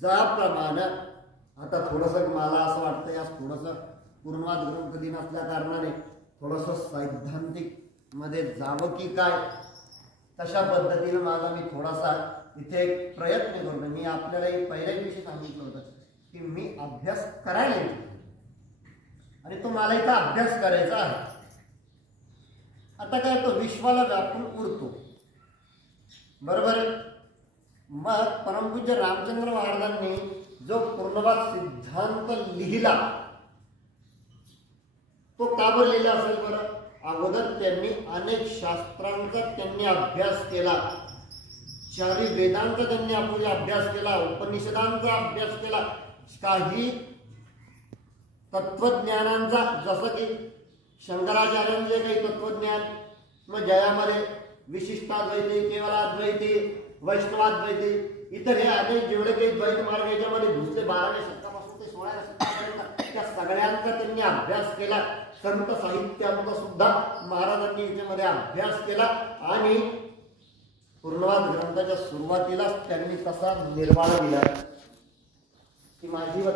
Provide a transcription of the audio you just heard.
ज्याप्रमाणे आता थोडंसं मला असं वाटतं या थोडंसं पूर्णवाद ग्रंथ दिन असल्या कारणाने थोडंसं सैद्धांतिक मध्ये जावं की काय तशा पद्धतीने माझा मी थोडासा इथे एक प्रयत्न करतो। मी आपल्याला पहिल्या दिवशी सांगितलं होतं की मी अभ्यास करायला येतो आणि तो मला इथं अभ्यास करायचा आहे। आता काय तो विश्वाला व्यापून उरतो बरोबर। मग परमपूज्य रामचंद्र महाराजांनी जो पूर्णवाद सिद्धांत लिहिला तो का बरं लिहिला असेल बरं? अगोदर त्यांनी अनेक शास्त्रांचा त्यांनी अभ्यास केला, चारी वेदांचा त्यांनी अभ्यास केला, उपनिषदांचा अभ्यास केला, काही तत्वज्ञानांचा जसं की शंकराचार्यांचे काही तत्वज्ञान, मग जयामध्ये विशिष्टाद्वैती, केवलाद्वैती, वैष्णवाद्वैती, इतर हे अनेक जेवढे काही द्वैत मार्ग याच्यामध्ये दुसरे 12व्या शतकापासून ते 16व्या शतकापर्यंत त्या सगळ्यांचा त्यांनी अभ्यास केला। संत साहित्याचा सुद्धा महाराजांनी याच्यामध्ये अभ्यास केला आणि पूर्णवाद ग्रंथाच्या सुरुवातीलाच त्यांनी कसा निर्वाळ दिला की माझी व